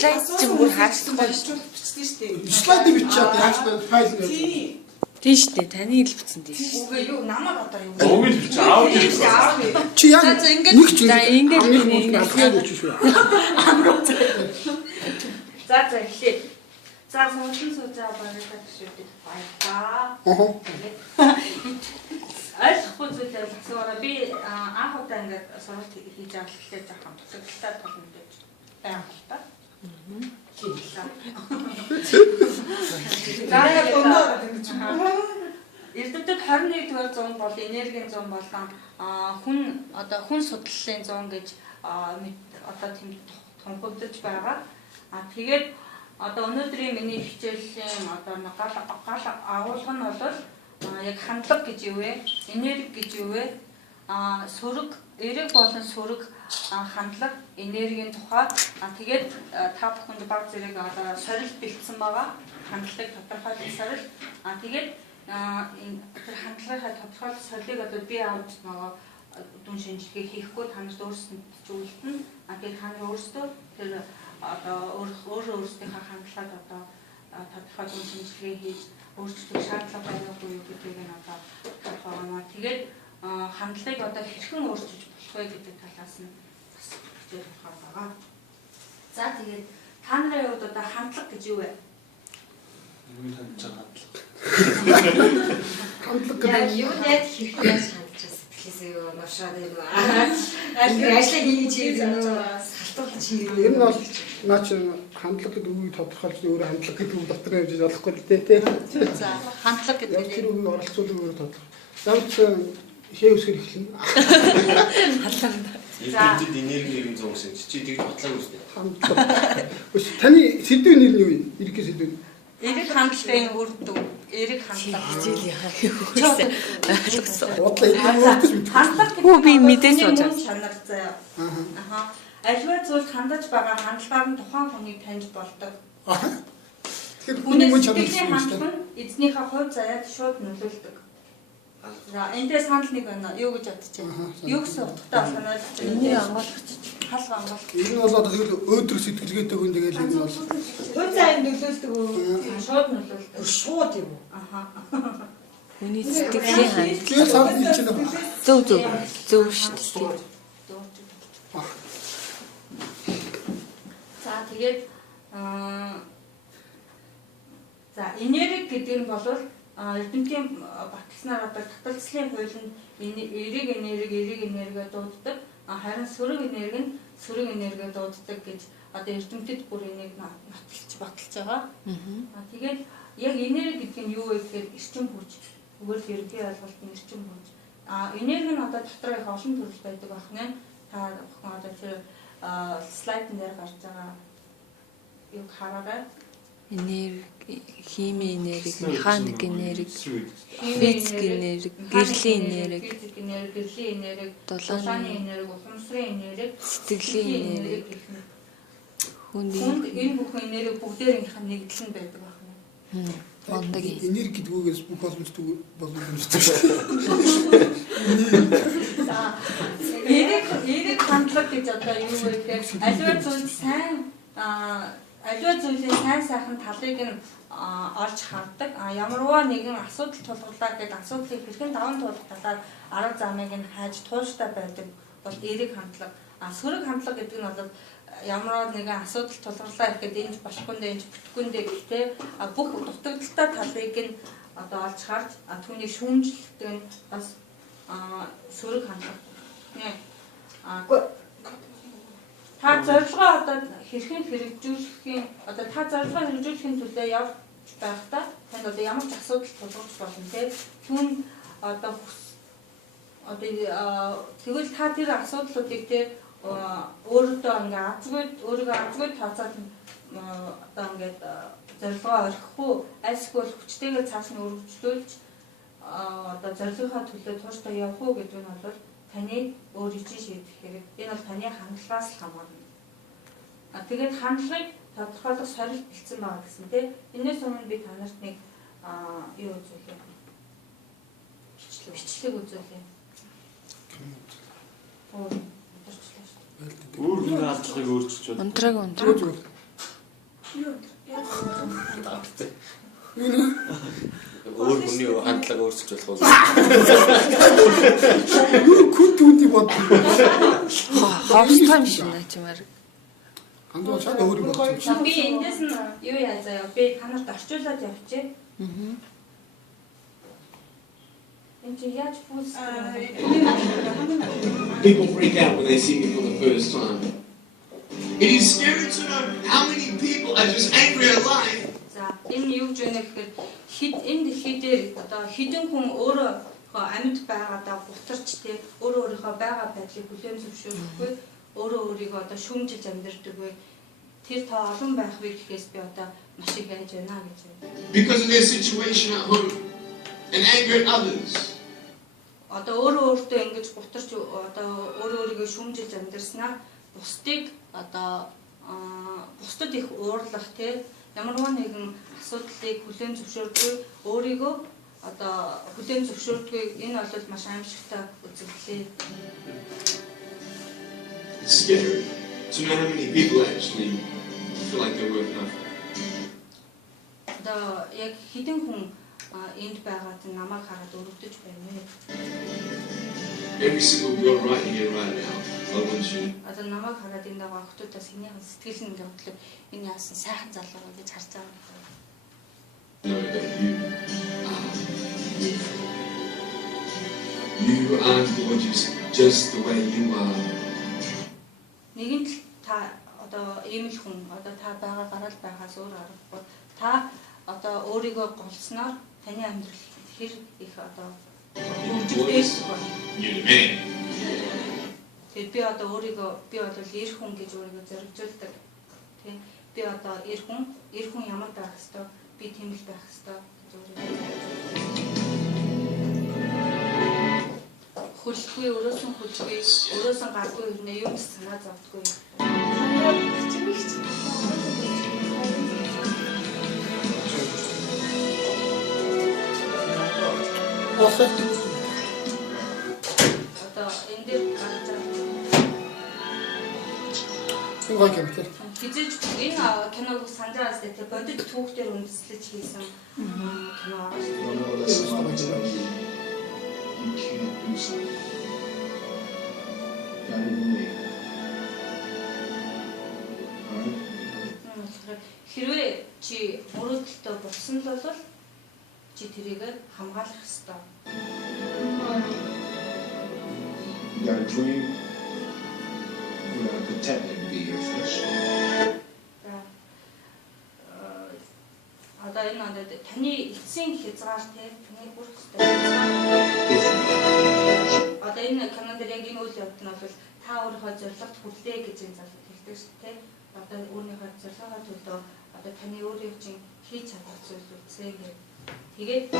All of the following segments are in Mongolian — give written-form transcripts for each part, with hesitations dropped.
слайд чинь бүр хаачсан байж бичсэн шүү дээ. Слайд бичээд яаж файл нэ. тийш дээ таны ил бичсэн тийш. Үгүй юу намайг одоо юу. Өвгөл бич аав. Чи яг нэг ч ингээд шүү. За эхлэе. За сонсон суугаа баригдах шүү дээ. Баярлаа. Айхгүй зүйл ойлгосоо би анх удаа ингээд суралт хийж авах хэрэгтэй жоохон тусагтай болно гэж байна л та. Зараа дундаа Эрдэмтэд 21-р зуунд бол энергийн зуун болон хүн судлалын зуун гэж одоо тийм томхогдож байгаа. Тэгээд одоо өнөөдрийн миний хичээлийн одоо гал агуулга нь бол яг хандлага гэж юу вэ? Энерги гэж юу вэ? Сөрөг, эрэг болон сөрөг хандлага, энергийн тухай. Тэгээд та бүхэнд баг зэрэг одоо сорилт бэлдсэн байгаа. Хандлагыг тодорхойлох сорилт. Тэгээд тэр хандлагын тодорхойлох сорилтыг одоо би авч нөгөө дүн шинжилгээ хийхгүй та нарт өөрсдөд зөвлөлтөн. Тэгээд та нар өөрсдөө тэр одоо өөрсдийнхээ хандлагыг одоо тодорхой дүн шинжилгээ хийж өөрчлөх шаардлага байгаагүй юу гэдгийг нь одоо тодорхойлно. Тэгээд хандлагыг одоо хэрхэн өөрчилж болох вэ гэдэг талаас нь бас хичээл болохоор байгаа. За тэгээд та нарын хувьд одоо хандлага гэж юу вэ? Юу хандж байгаа хандлага? Хандлага яг юу яаж хэрхэн яаж хандж сэтгэлээсээ юу навшаад байна. Ажлыг хийж байгаа салтуулж хийгээ. Энэ бол наач хандлага гэдэг үгийг тодорхойлж өөрөө хандлага гэдэг үг дотор нэмж олохгүй л дээ тий. За хандлага гэдэг тэр үгийг оролцуулах өөрөө тодорхой. Завч шээ үсгэр эхэлнэ. Эрдэмтэд энерги 100 гэсэн чи тэгж батлаа үстэй. Хандлага. Таны сэдвийн нэр нь юу вэ? Ирэх сэдв. эрэг хандлагын үр дүн, эрэг хандлага хичээлийн хаагүйсэн ойлгосон. Бодлоо өөртөө мэдгүй. хандлага Хөө би мэдээж сууж чанар заяа. Аха. Аливаа зүйлд хандаж байгаа хандлагаар нь тухайн хүнийг таньж болдог. Тэгэхээр хүний мөн чанар сэтгэлийн хандлага нь эзнийхээ хувь заяад шууд нөлөөлдөг. За эндээ санал нэг байна. Юу гэж бодож байна? Юу гэсэн утгатай болох нь ойлгож байна. Энийг ангуулгач халга ангуул. Энэ бол одоо тэгэл өөдрөг сэтгэлгээтэй хүн тэгэл энэ бол Хүн сайн нөлөөлдөг үү? Шууд нөлөөлдөг. Шууд юм уу? Аха. хүний сэтгэлийн хандлага тэгэл сар хэлж байгаа. зөв шүү дээ. За тэгээд за энерги гэдэг нь бол эрдэмтдийн баталснаар одоо таталцлын хуулинд эрэг энерги дууддаг. Харин сөрөг энерги дууддаг гэж одоо эрдэмтэд бүр энийг баталж байгаа. Тэгээд яг энерги гэдэг нь юу вэ гэхээр эрчим хүч. Зүгээр л ерөнхий ойлголт нь эрчим хүч. Энерги нь одоо дотор их олон төрөл байдаг байна. Та бүхэн одоо тэр слайдн дээр гарч байгаа юу хараарай. Энерги, хими энерги, механик энерги, физик энерги, гэрлийн энерги, гэрлийн энерги, дулааны энерги, ухамсарын энерги, сэтгэлийн энерги, хүнд энэ бүхэн энерги бүгдээрийнх нь нэгдлэн байдаг байна. Мондаг энерги гэдэг үгээс бүх боломжтой болов юм шиг. За эрэг хандлага гэж одоо юу вэ гэхээр аливаа зүйлд сайн аливаа зүйлийн сайн сайхан талыг нь олж хардаг. Ямарваа нэгэн асуудал тулгарлаа гэдэг асуудлыг хэрхэн даван туулах талаар арга замыг нь хайж тууштай байдаг бол эрэг хандлага. Сөрөг хандлага гэдэг нь бол ямарваа нэгэн асуудал тулгарлаа гэхэд энэ болохгүй энэ бүтэхгүй гэхдээ бүх дутагдaltaй талыг нь одоо олж харж түүнийг шүүмжлэдэг нь бас сөрөг хандлага. Та зорилгоо одоо хэрхэн хэрэгжүүлэхийн одоо та зорилгоо хэрэгжүүлэхийн төлөө явж байхдаа танд одоо ямар ч асуудал тулгарч болно те. Түүн одоо тэгвэл та тэр асуудлуудыг те өөрөөдөө ингээ өөрийгөө азгүй тооцоод одоо ингээд зорилгоо орхих уу альсгүй хүчтэйгээ цааш нь өргөжлүүлж одоо зорилгынхаа төлөө тууштай явах уу гэдэг нь бол таны өөр ижил шийдэх хэрэг. Энэ бол таны хандлагаас л хамаарна. Тэгээд хандлагыг тодорхойлох сорилт бэлдсэн байгаа гэсэн тийм. Энээс өмнө би та нарт нэг юу үзүүлээ. Бичлэг үзүүлээ. Өөр хүний хандлагыг өөрчилж унтраг. Өөр хүний хандлага өөрчилж болох уу? Юу күн түүний бодлоо. Ховстой юм шиг наачмаар. Хандаа чад өөр юм бодчих. Би эндээс нь юу яа заяа. Би танарт орчуулад явчих. Энд чи яаж пүүс. People freak out when they see me for the first time. It is scary to know how many people are just angry at life. За энэ юу гэж байна гэхээр энэ дэлхий дээр одоо хэдэн хүн өөрөө амьд байгаадаа бутарч те өөрөө өөрийнхөө байгаа байдлыг хүлээн зөвшөөрөхгүй өөрөө өөрийгөө одоо шүүмжилж амьдэрдэг вэ тэр та олон байх вэ гэхээс би одоо маш их хайж байна гэж байна. Because of their situation at home and anger at others. Одоо өөрөө өөртөө ингэж бутарч одоо өөрөө өөрийгөө шүүмжилж амьдэрснаар бусдыг одоо бусдад их уурлах те ямар нэгэн асуудлыг хүлээн зөвшөөрдгүй өөрийгөө одоо хүлээн зөвшөөрдгүй энэ бол маш аимшигтай үзэгдлээ. It's scary to know how many people actually feel like they're worth nothing. Одоо яг хэдэн хүн энд байгаад намайг хараад өрөвдөж байна вэ? Every single girl right here, right now, I want you. Одоо намайг хараад энэ дагаа охтуудаас хинийхэн сэтгэл нь гэмтлээ энэ яасан сайхан залуу гэж харж байгаа. Know that you are beautiful. You are gorgeous just the way you are. Нэгэн л та одоо ийм л хүн одоо та байгаагаараа л байхаас өөр аргагүй. Та одоо өөрийгөө голсноор таны амьдрал хэр их одоо You're the man. тэгээд би одоо өөрийгөө би бол эр хүн гэж өөрийгөө зоригжуулдаг. Тэ би одоо эр хүн ямар байх ёстой би тийм л байх ёстой гэж өөрийгөө хөлгүй өрөөсөн хөлгүй өрөөсөн гаргүй хэрнээ юм санаа зовдгүй. Одоо энэ дээр гарч Гой гэмтэл. хизээж энэ киног сандраас тэ бодит түүхтэр үндэслэж хийсэн кино аа. You can't do something. Not even me. Alright? Хэрвээ чи мөрөөдөлтөй болсон л бол чи тэрийг хамгаалах ёстой. You got a dream. You gotta protect it and be here first. Одоо энэ надад таны эцсийн хязгаар те таны бүрх ёстой. Одоо энэ кинонд яг энэ үйл явдал нь бол та өөрийнхөө зорилгот хүрлээ гэж энэ залуу хэлдэг шүү дээ. Одоо өөрийнхөө зорилгоо төлөө одоо таны өөрийн чинь хийж чадах зүйл үзье гэх. Тэгээд Did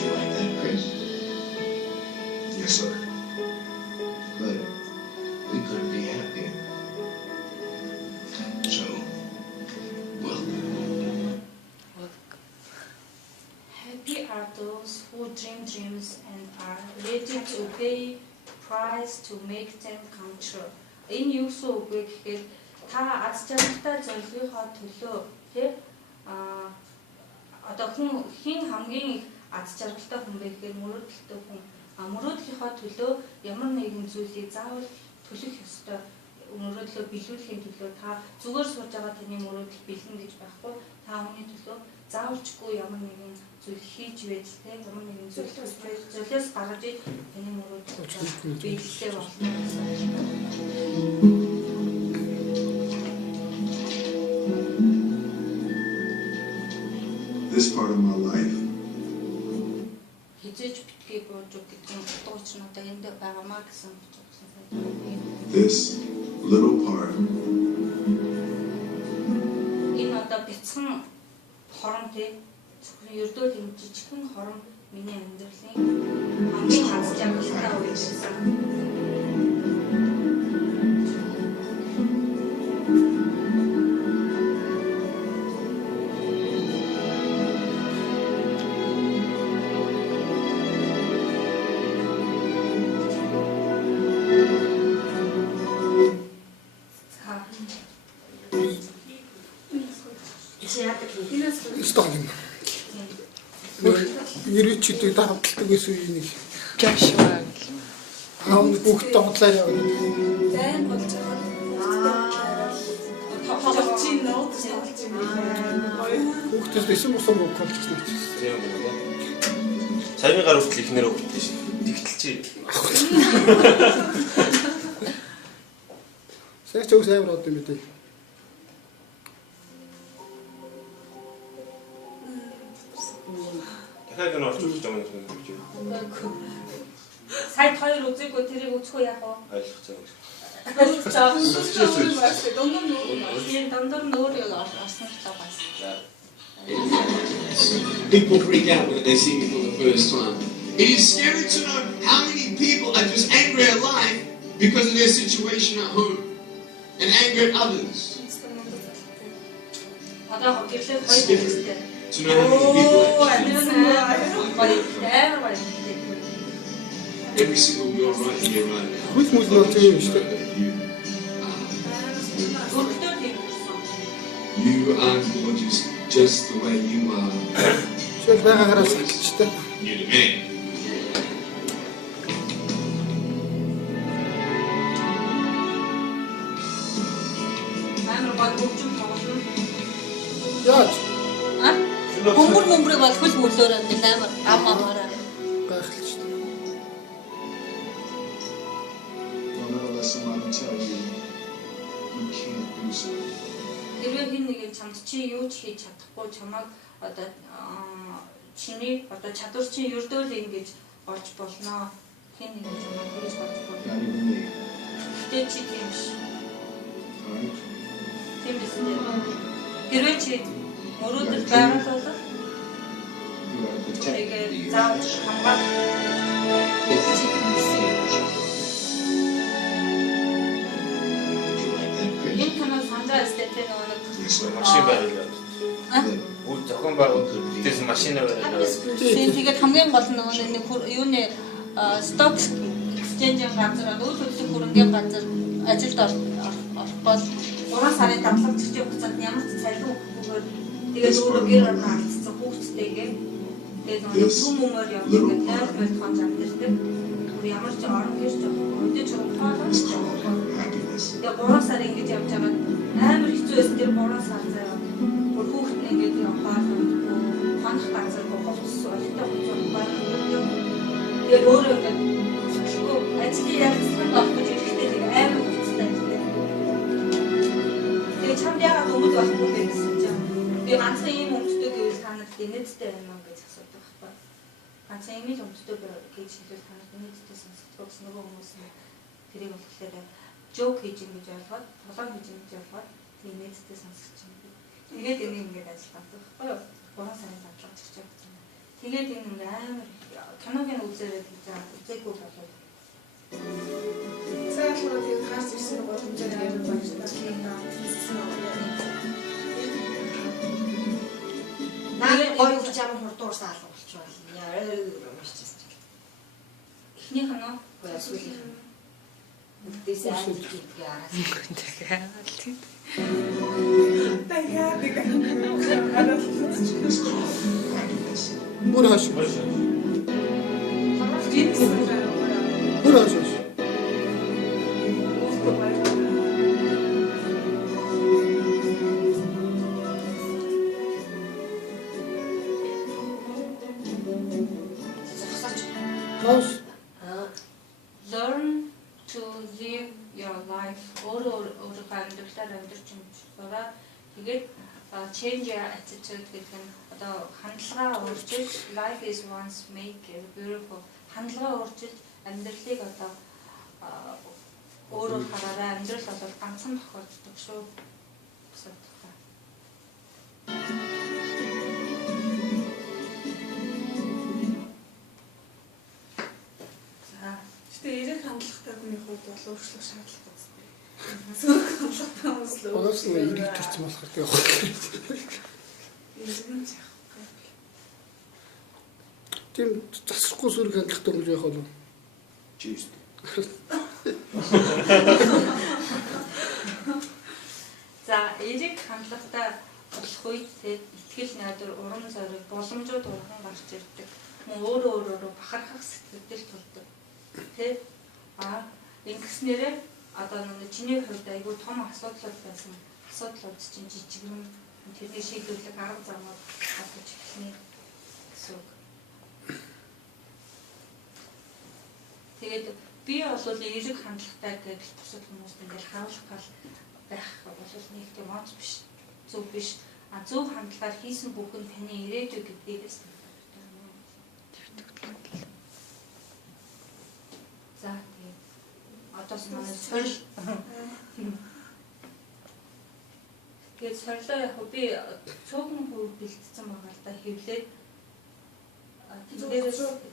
you like that, Chris? Yes, sir. Good. We couldn't be happier. So, welcome. happy are those who dream dreams and are ready to pay price to make them come true. Энэ юу гэсэн үг вэ гэхээр та аз жаргалтай зорилгынхоо төлөө тий одоо хүн хин хамгийн их аз жаргалтай хүн бэ гэхээр мөрөөдөлтөй хүн. Мөрөөдлийнхоо төлөө ямар нэгэн зүйлийг заавал төлөх ёстой. Мөрөөдлөө биелүүлэхийн төлөө та зүгээр сууж байгаа таны мөрөөдөл бэлэн гэж байхгүй. Та хүний төлөө заавалчгүй ямар нэгэн зүйл хийж байж те ямар нэгэн зүйл хийж байж зүйлээс гаргаж таны мөрөөдөл биелэлтэй болно. This part of my life. Хизээж битгий бууж гэдэг нь дууч нь одоо энд байгаамаа гэсэн бодсон. This little part. Энэ одоо бяцхан хорон тий зөвхөн ердөөл юм жижигхэн хорон миний амьдралын хамгийн аз жаргалтай үе байсан. Чи яадаг юм? Стол юм. Нэрчүүд давталдаг гэсэн юм. Joshua. Аав нь бүгд тоглоо явна. Дайн болж байгаа. Тоглож чинь нууд тоглож чинь. Бүгдээс дэсэн бусан бүгд болж байна. Тийм байна. Саяны гар хүртэл ихнэрээ хүртэл шин. Тэгтэл чи. Сайн ч өс амар од юм дээ. дахиад энэ орж ирж байгаа юм гэж Сайд хоёр үзээгүй тэрийг үзэхгүй яах вэ? ойлгох цаа. Тийм дондор нөр орсон л байгаа. People freak out when they see me for the first time. It is scary to know how many people are just angry at life because of their situation at home and angry at others. Одоо гэрлээ хоёр үзтэй. To know how many people every single girl right here, right now. Хөл мөл нууц юм шүү дээ. You are gorgeous just the way you are. Шил байгаагаараа сэлчтэй. You're the man. Амар гол хөгжим тоглоно. Яаж? Бөмбөр бол хөл мөрлөөрөө амар амаараа Гайхалтай. Don't ever let somebody tell you you can't do something. Хэрвээ хин нэг чамд чи юу ч хийж чадахгүй чамайг одоо чиний одоо чадвар чи ердөө л ингэж олж болно. Хин нэг чамайг хийж болж болно. Not even me. Тэ чи тийм биш. Alright? Тийм биш нэ. Хэрвээ чи мөрөөдөл байгаа бол You gotta protect тэгээ me. заавч хамгаал энэ канал сандраа эстетэ нөгөө Машин барилаа. Үл зохион байгуулалт дэс машин барилаа. тэгээд хамгийн гол нь нөгөө нэг юуны stock exchange газар үйл хөдлөх хөрөнгөний газар ажилд орох бол 3 сарын давлага зөрчил хугацаанд ямар ч цалин өгөхгүйгээр тэгээд өөрөө гэр орон алдсан хүүхдтэйгээ тэгээд нөгөө түм өмөр явдаг гэдэг 8 хон замдэрдэг. Ямар ч орон гэрч өдөө чухал Happiness. тэгээд 3 сар ингэж явж байгаа амар хэцүү байсан тэр 3 сар заяа. Бүр хүүхд ингэж явахаар ханах газар гоохс олтой хуцаа байна. Тэгээд өөрөө ингэж ажлын ялцсан болохгүй хэрэгтэй тийм амар хэцүүтэй. Тэгээд чамд яагаад өмд болохгүй бэ гэсэн чинь би ганцхан ийм өмддөг гэвэл танад гинэдтэй байна гэж асуудаг байхгүй. Ганцхан ийм л өмддөг гэж хэлвэл танад гинэдтэй сонсдог гэсэн нөгөө хүмүүс нь тэрийг болохоор жок хийж юм гэж ойлгоод, толгой хийж юм гэж ойлгоод тийм нэцтэй сонсож байна. Тэгээд энийг ингэж ажилладаг байхгүй юу? 3 сарын задлага чигч явуулсан. Тэгээд энэ ингээ амар киногийн үзээрэй гэж үзээгүй болоод Сайн хураа тийм хаарч ирсэн боломжтой амар багтдаг. Наад гоё гэж амар хурдуурсан алга болчихвол. Яа мэдчихсэн. эхнийх нь нөө Эсвэл дэс амар гэдгээ араас. Бүр хаш. Бүр хаш. Хаш. learn to live your life өөрийнхөө амьдралаар амьдарч юм байна. Тэгээд change your attitude гэдэг нь одоо хандлагаа өөрчилж life is once make beautiful хандлагаа өөрчилж амьдралыг одоо өөрөөр хараараа амьдрал бол ганцхан тохиолддог шүү. гэсэн утгатай. Гэтэ эрэг хандлагатай хүний хувьд бол өөрчлөх шаардлага байна. Сөрөг хандлагатай хүмүүс л Багаас нь ирэх төрч болох гэдэг явах. эргэн яахгүй. Тийм засахгүй сүрэг хандлагатай гэж явах болов. Чист. За эрэг хандлагатай болох үед тэгээд итгэл найдвар урам зориг боломжууд урхан гарч ирдэг. Мөн өөрөө бахархах сэтгэл төрдөг. Тэгээд ингэснээрээ одоо нэг чиний хувьд айгүй том асуудлууд байсан. Асуудлууд чинь жижигэн тэрний шийдвэрлэх арга замууд олж эхэлнэ гэсэн үг. Тэгээд би бол эерэг хандлагатай гэж бусад хүмүүст ингээл харуулах гал байх бол нэг тийм онц биш. Зөв биш. Зөв хандлагаар хийсэн бүх нь таны ирээдүй гэдгээс за тийм. Одоо манай сорил тэгээд сорлоо яг би цөөхөн хүү бэлтцсэн байгаа л да хэвлээд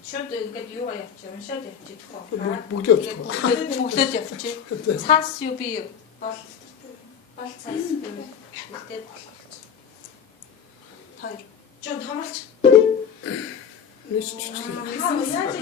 шууд ингээд юугаа явчих юм шууд явчих тохоо. Бүгдээ явчих. Цаас юу би бол цаас би бэлтээд болчихсон. Хоёр. Жон хамарч. Ниш ч. Яаж